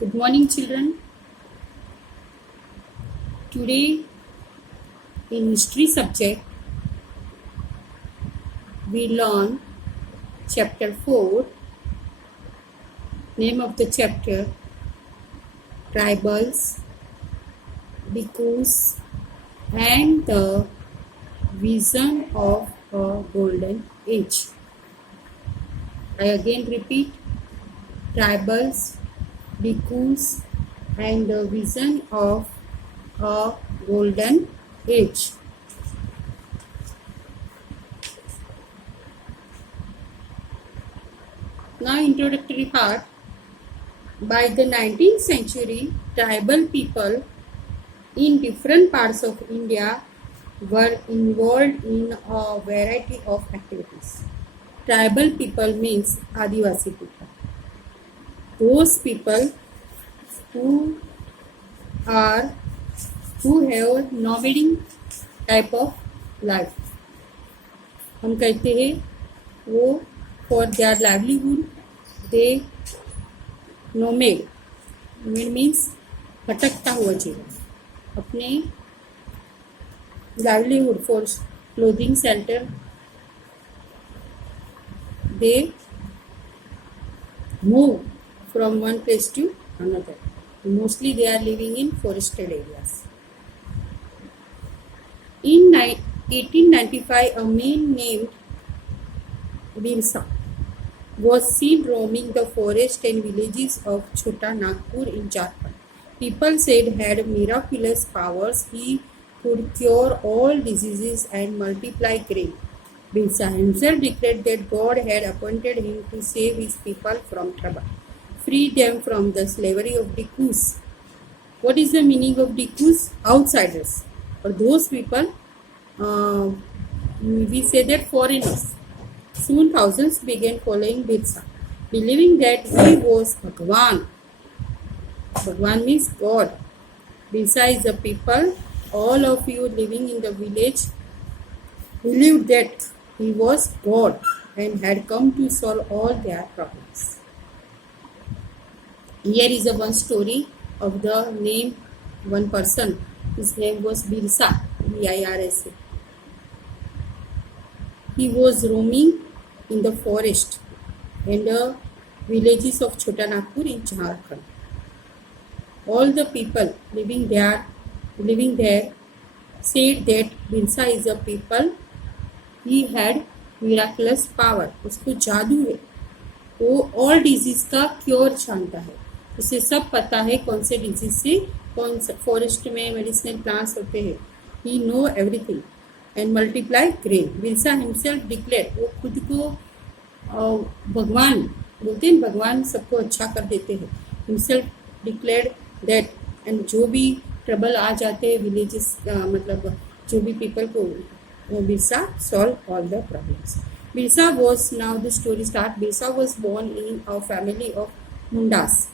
Good morning, children. Today, in history subject, we learn chapter 4. Name of the chapter: Tribals, Bhikkhus, and the vision of a golden age. I again repeat: tribals, bhikkhus, and the vision of a golden age. Now, introductory part. By the 19th century, tribal people in different parts of India were involved in a variety of activities. Tribal people means Adivasi people. Those people who have nomadic type of life. हम कहते हैं वो for their livelihood they nomad means भटकता हुआ जीवन. अपने livelihood for clothing shelter they move from one place to another. Mostly they are living in forested areas. In 1895, a man named Birsa was seen roaming the forest and villages of Chota Nagpur in Jharkhand. People said had miraculous powers. He could cure all diseases and multiply grain. Birsa himself declared that God had appointed him to save his people from trouble, free them from the slavery of bhikkhus. What is the meaning of bhikkhus? Outsiders. For those people, we say that foreigners. Soon thousands began following Birsa, believing that he was Bhagwan. Bhagwan means God. Birsa is the people. All of you living in the village believed that he was God and had come to solve all their problems. Here is one story of the name one person. His name was Birsa, B-I-R-S-A. He was roaming in the forest and the villages of Chota Nagpur in Jharkhand. All the people living there said that Birsa is a people. He had miraculous power. उसको जादू है. वो all disease का cure जानता है. उसे सब पता है कौन से डिजीज से कौन से फॉरेस्ट में मेडिसिनल प्लांट्स होते हैं. He know everything and multiply grain. Birsa himself declare, वो खुद को भगवान बोलते हैं. भगवान सबको अच्छा कर देते हैं. हिमसेल्फ डिक्लेयर दैट एंड जो भी ट्रबल आ जाते हैं विलेजेस मतलब जो भी पीपल को Birsa solve all the problems. Birsa was now the story start. Birsa was born in a family of Mundas,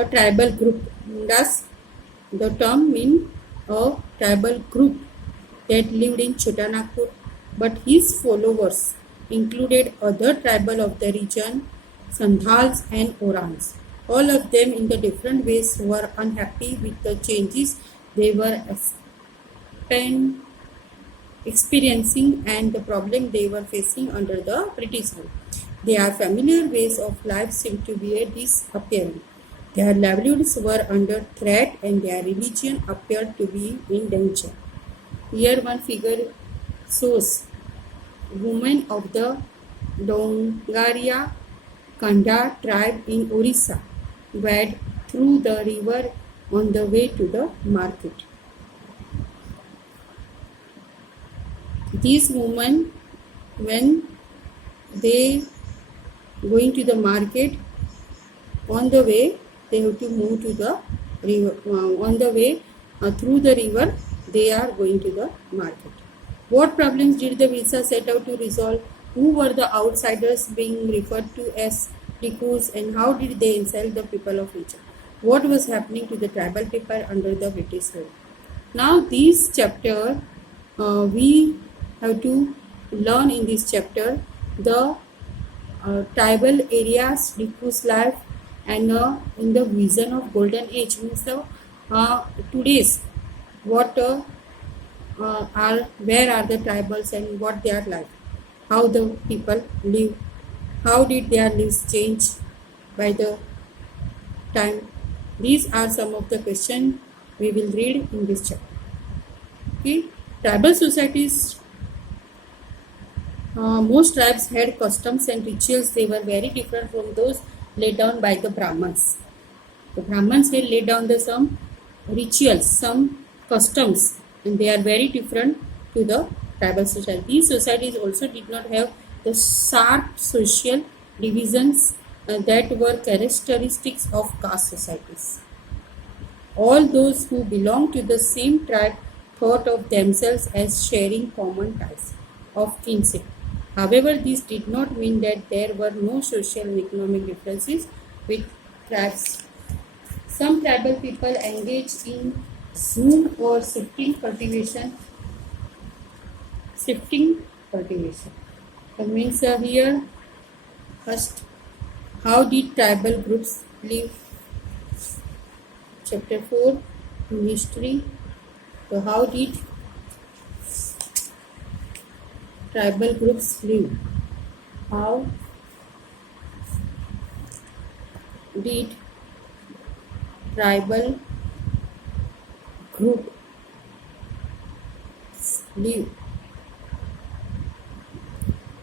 a tribal group. Mundas, the term means a tribal group that lived in Chota Nagpur, but his followers included other tribal of the region, Sandhals and Orans. All of them in the different ways were unhappy with the changes they were experiencing and the problem they were facing under the British rule. Their familiar ways of life seemed to be disappearing. Their livelihoods were under threat and their religion appeared to be in danger. Here one figure shows women of the Dongaria Kanda tribe in Orissa wade through the river on the way to the market. These women, when they going to the market, on the way they have to move to the river. On the way through the river, they are going to the market. What problems did the Birsa set out to resolve? Who were the outsiders being referred to as bhikkhus, and how did they insult the people of region? What was happening to the tribal people under the British rule? Now, this chapter we have to learn in this chapter the tribal areas, diffuse life, and in the vision of golden age means the today's what are where are the tribals and what they are like, how the people live, how did their lives change by the time. These are some of the questions we will read in this chapter. Okay, tribal societies. Most tribes had customs and rituals. They were very different from those laid down by the Brahmins. The Brahmins had laid down the some rituals, some customs, and they are very different to the tribal society. These societies also did not have the sharp social divisions that were characteristics of caste societies. All those who belonged to the same tribe thought of themselves as sharing common ties of kinship. However, this did not mean that there were no social and economic differences with tribes. Some tribal people engaged in zoom or shifting cultivation. Shifting cultivation. That means here, first, how did tribal groups live? Chapter 4 in history. So, how did tribal groups live? How did tribal groups live?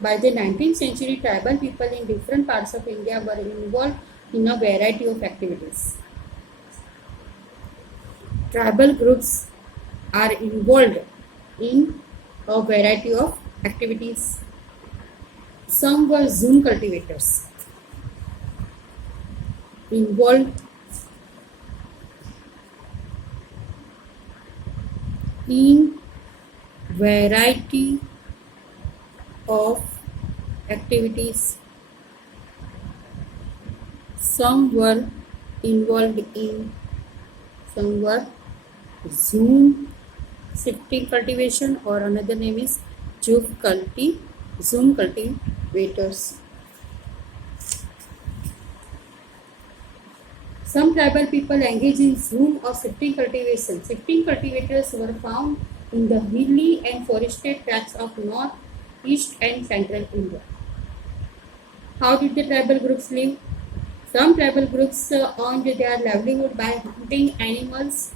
By the 19th century, tribal people in different parts of India were involved in a variety of activities. Tribal groups are involved in a variety of activities. Some were zoom cultivators, involved in variety of activities. Some were involved in zoom shifting cultivation, or another name is zoom cultivators. Some tribal people engage in zoom or shifting cultivation. Shifting cultivators were found in the hilly and forested tracts of north, east and central India. How did the tribal groups live? Some tribal groups earned their livelihood by hunting animals,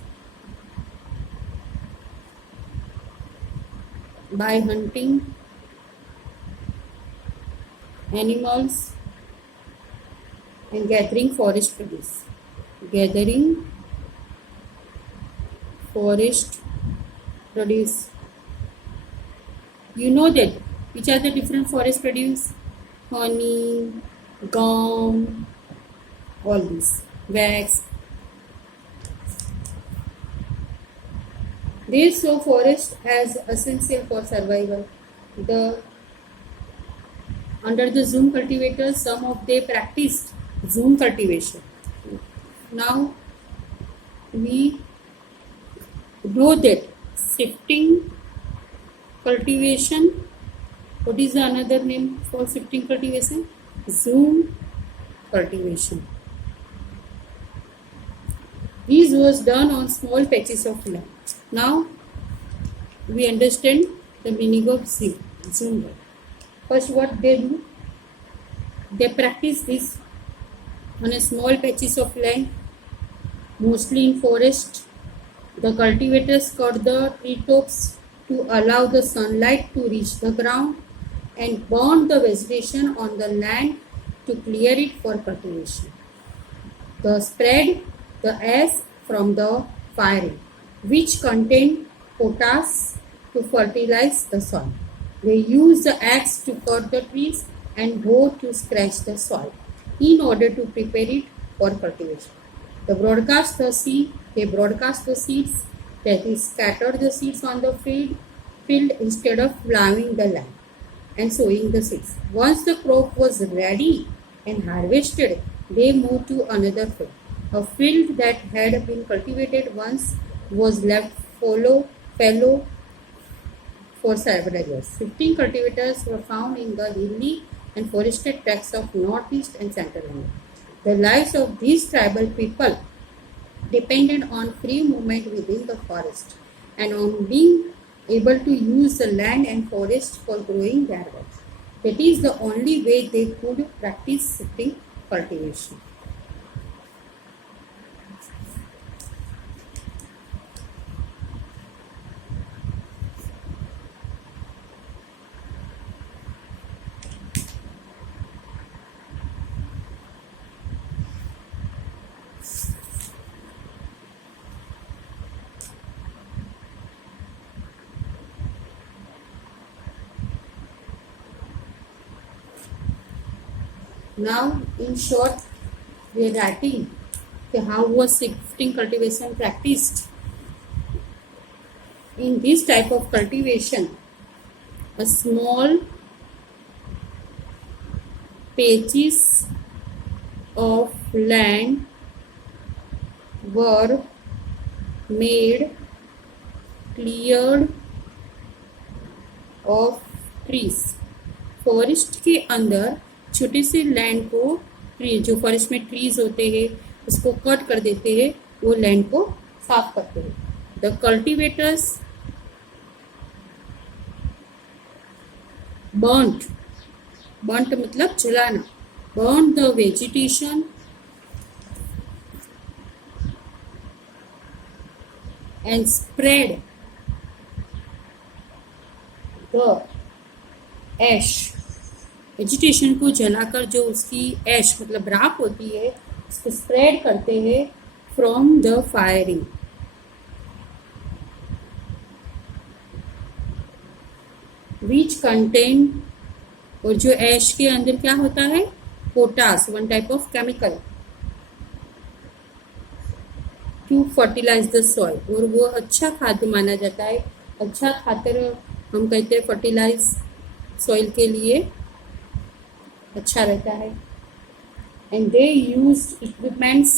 and gathering forest produce. You know that which are the different forest produce? Honey, gum, all these, wax. They saw forest as essential for survival. Under the zoom cultivators, some of they practiced zoom cultivation. Now we know that shifting cultivation. What is the another name for shifting cultivation? Zoom cultivation. This was done on small patches of land. Now we understand the meaning of zoom. First, what they do? They practice this on a small patches of land, mostly in forest. The cultivators cut the tree tops to allow the sunlight to reach the ground and burn the vegetation on the land to clear it for cultivation. They spread the ash from the firing, which contain potash to fertilize the soil. They use the axe to cut the trees and hoe to scratch the soil in order to prepare it for cultivation. They broadcast the seeds, that is, scatter the seeds on the field instead of plowing the land and sowing the seeds. Once the crop was ready and harvested, they moved to another field. A field that had been cultivated once was left fallow for several years. 15 cultivators were found in the hilly and forested tracts of northeast and central India. The lives of these tribal people depended on free movement within the forest and on being able to use the land and forest for growing their crops. That is the only way they could practice sitting cultivation. Now, in short, we are writing how was shifting cultivation practiced. In this type of cultivation, a small patches of land were made cleared of trees. Forest के अंदर छोटे से land को tree, जो forest में trees होते हैं उसको कट कर देते हैं, वो लैंड को साफ करते हैं. द कल्टिवेटर्स बर्न्ट मतलब जलाना. burn the vegetation and spread the ash. Vegetation को जलाकर जो उसकी ऐश मतलब राख होती है उसको स्प्रेड करते हैं from the firing. Which contain, और जो ऐश के अंदर क्या होता है, potash, one type of chemical, to fertilise the soil. और वो अच्छा खाद्य माना जाता है, अच्छा खातर हम कहते हैं फर्टिलाइज सॉइल के लिए अच्छा रहता है. And they use equipments,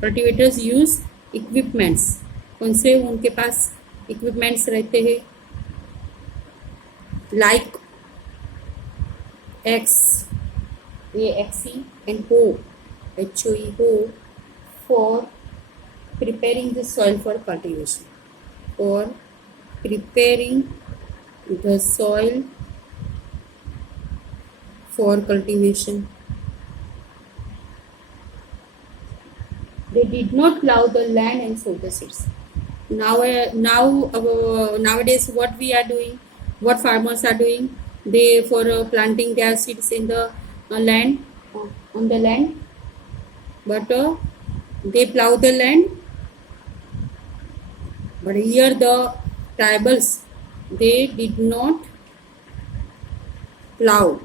cultivators use equipments. कौन से उनके पास इक्विपमेंट्स रहते हैं? Like x, AXE, and hoe, HOE, hoe, for preparing the soil for cultivation. For preparing the soil for cultivation. They did not plow the land and sow the seeds. Nowadays, what we are doing, what farmers are doing, they for planting their seeds in the land, on the land, but they plow the land. But here the tribals, they did not plow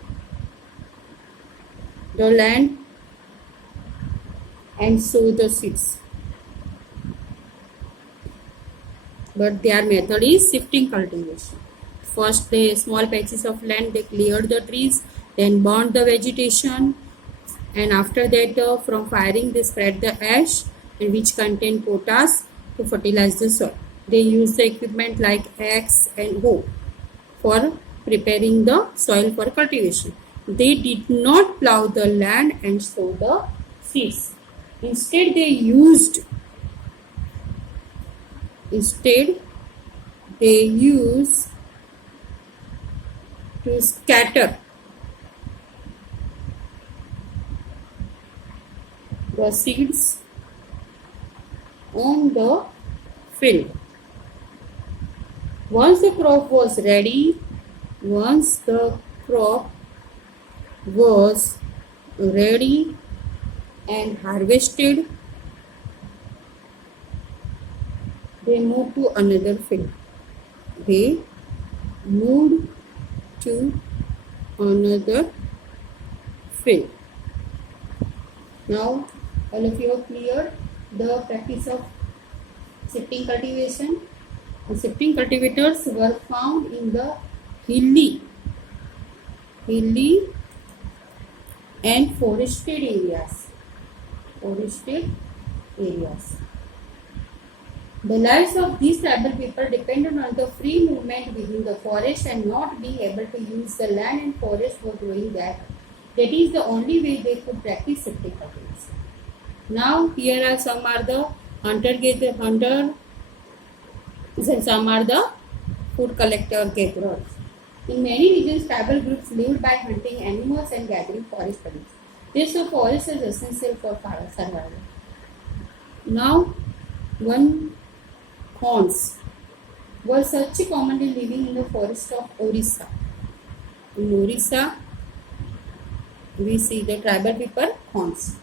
the land and sow the seeds, but their method is shifting cultivation. First, the small patches of land, they cleared the trees, then burned the vegetation, and after that from firing they spread the ash, and which contain potash to fertilize the soil. They use the equipment like axe and hoe for preparing the soil for cultivation. They did not plow the land and sow the seeds. Instead they used to scatter the seeds on the field. Once the crop was ready and harvested, they moved to another field. Now, all of you are clear the practice of shifting cultivation. The shifting cultivators were found in the hilly and forested areas. The lives of these tribal people depended on the free movement within the forest and not being able to use the land and forest for doing that. That is the only way they could practice self-defense. Now here are some are the hunter, some are the food collector gatherers. In many regions, tribal groups lived by hunting animals and gathering forest produce. This forest is essential for survival. Now, one Khons were such commonly living in the forest of Orissa. In Orissa, we see the tribal people Khons.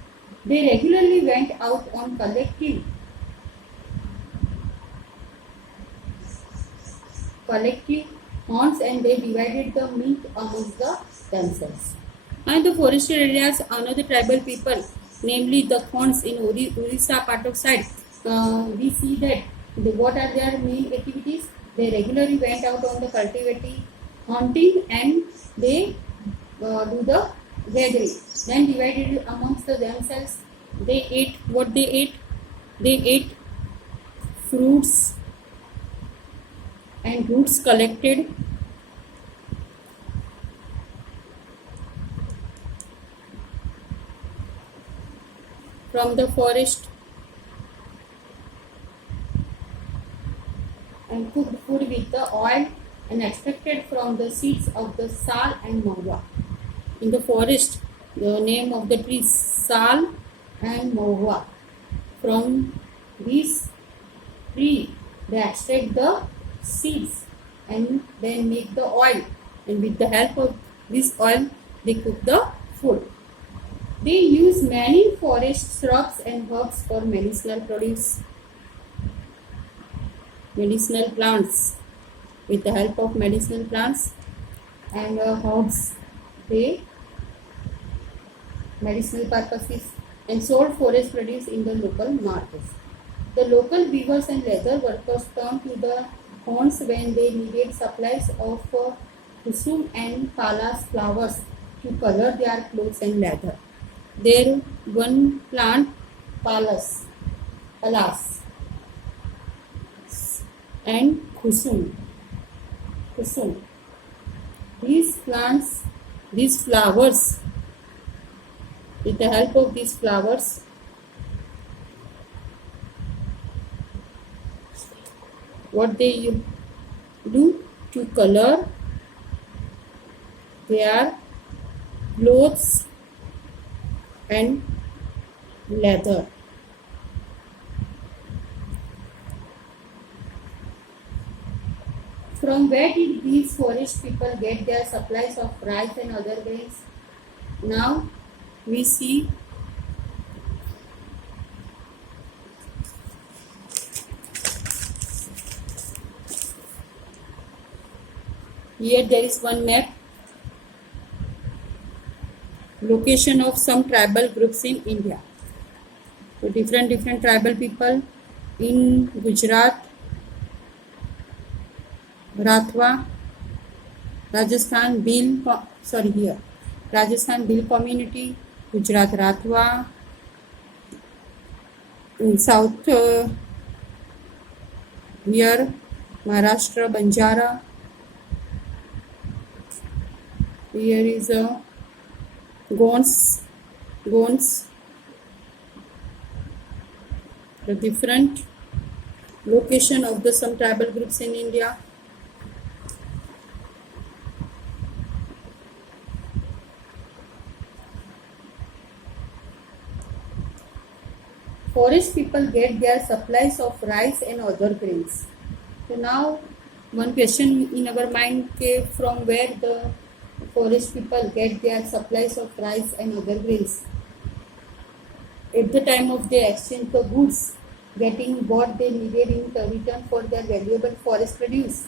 They regularly went out on collective hunts and they divided the meat amongst themselves. And the forested areas, another tribal people, namely the Khons in Orissa part of side, we see that what are their main activities? They regularly went out on the cultivating, hunting, and they do the gathering. Then divided amongst themselves. They ate what they ate. They ate fruits and roots collected. From the forest and cooked food with the oil and extracted from the seeds of the sal and mahua. In the forest, the name of the trees sal and mahua. From this tree, they extract the seeds and then make the oil. And with the help of this oil, they cook the food. They use many forest shrubs and herbs for medicinal produce. Medicinal plants. With the help of medicinal plants and herbs, they medicinal purposes and sold forest produce in the local markets. The local weavers and leather workers turned to the Khons when they needed supplies of kusum and palas flowers to color their clothes and leather. There one plant palas and kusum. These plants, these flowers, with the help of these flowers, what they do to color their clothes and leather. From where did these forest people get their supplies of rice and other grains? Now we see here there is one map, location of some tribal groups in India. So different tribal people in Gujarat, Rathwa, Rajasthan Bhil community, Gujarat Rathwa, in south here Maharashtra Banjara, here is a Gons, the different location of the some tribal groups in India. Forest people get their supplies of rice and other grains. So now one question in our mind came, from where the forest people get their supplies of rice and other grains. At the time of the exchange the goods, getting what they needed in return for their valuable forest produce.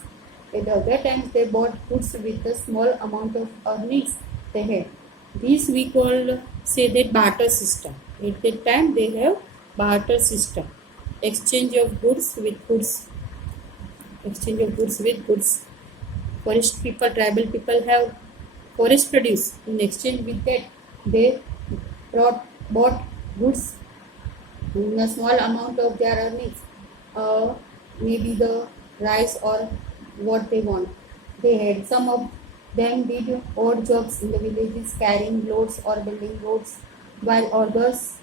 At other times they bought goods with a small amount of earnings they had. This we call say the barter system. At that time they have barter system, exchange of goods with goods. Forest people, tribal people have forest produce. In exchange with that, they bought goods in a small amount of their earnings. maybe the rice or what they want. They had some of them did odd jobs in the villages carrying loads or building roads, while others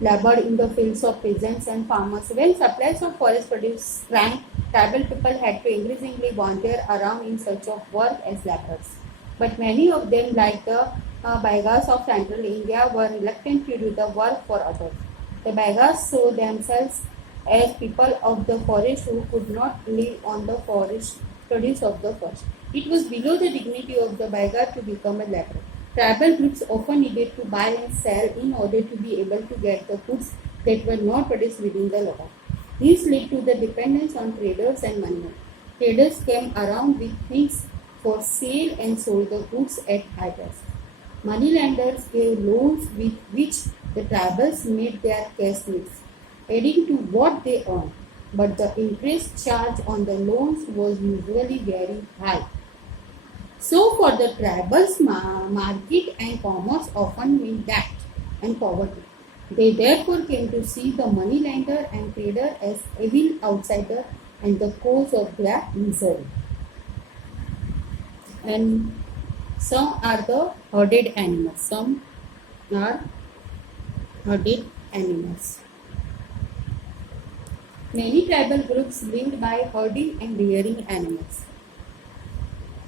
labored in the fields of peasants and farmers. When supplies of forest produce shrank, tribal people had to increasingly wander around in search of work as laborers. But many of them, like the Baigas of central India, were reluctant to do the work for others. The Baigas saw themselves as people of the forest who could not live on the forest produce of the forest. It was below the dignity of the Baiga to become a laborer. Tribal groups often needed to buy and sell in order to be able to get the goods that were not produced within the Ladakh. This led to the dependence on traders and moneymen. Traders came around with things for sale and sold the goods at high prices. Moneylenders gave loans with which the tribals made their cash needs, adding to what they earned, but the interest charged on the loans was usually very high. So for the tribals, market and commerce often meant debt and poverty. They therefore came to see the moneylender and trader as evil outsider and the cause of their misery. And some are the herded animals. Some are herded animals. Many tribal groups lived by herding and rearing animals.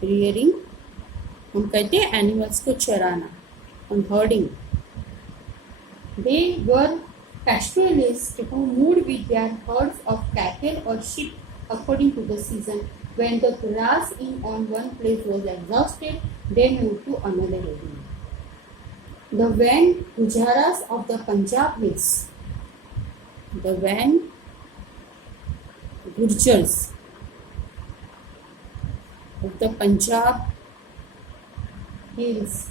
Rearing, हम कहते हैं animals को चराना, and herding. They were pastoralists who moved with their herds of cattle or sheep according to the season. When the grass in on one place was exhausted, they moved to another area. The Van Gujaras of the Punjab hills. The Van Gurjars of the Punjab hills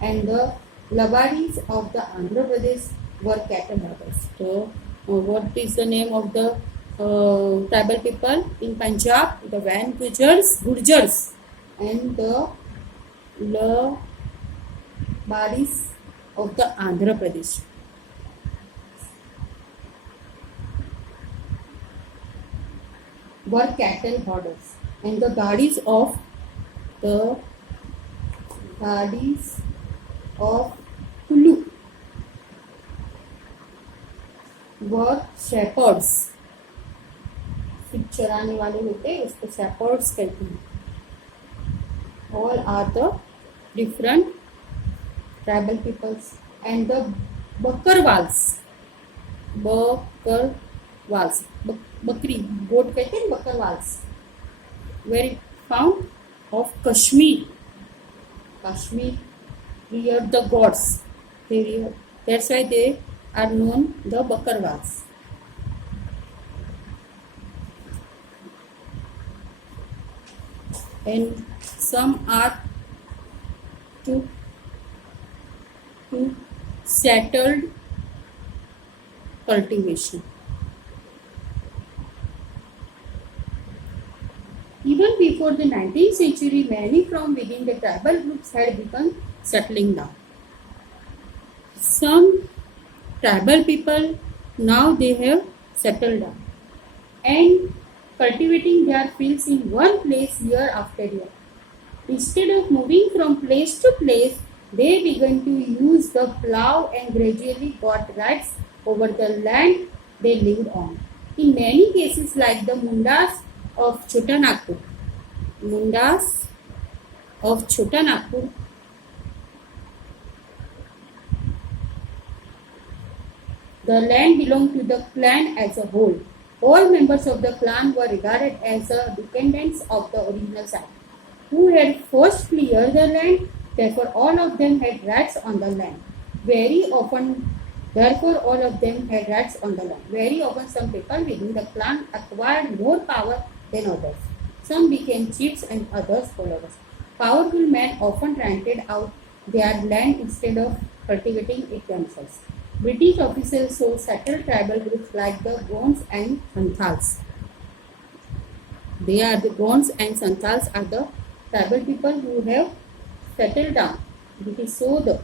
and the Labaris of the Andhra Pradesh were cattle herders. So, what is the name of the tribal people in Punjab? The Van Gurjars, and the Labaris of the Andhra Pradesh. Were cattle herders, and the Gadis of Kulu were shepherds. चराने वाले होते हैं उसको shepherds कहते हैं. All are the different tribal peoples. And the Bakarwals, बकरी गोट कहते हैं Bakarwals, where it found of Kashmir reared the gods. That's why they are known the Bakarwals. And some are to settled cultivation. Even before the 19th century, many from within the tribal groups had begun settling down. Some tribal people now they have settled down and cultivating their fields in one place year after year. Instead of moving from place to place, they began to use the plough and gradually got rights over the land they lived on. In many cases, like the Mundas of Chotanagpur, the land belonged to the clan as a whole. All members of the clan were regarded as the descendants of the original site, who had first cleared the land. Therefore, all of them had rights on the land. Very often, some people within the clan acquired more power than others. Some became chiefs and others followers. Powerful men often rented out their land instead of cultivating it themselves. British officials saw settled tribal groups like the Gonds and Santals. The Gonds and Santals are the tribal people who have settled down. British saw them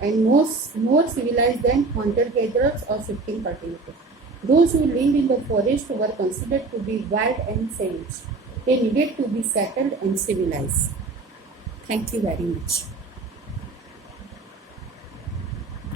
and more civilized than hunter-gatherers or shifting cultivators. Those who lived in the forest were considered to be wild and savage. They needed to be settled and civilized. Thank you very much.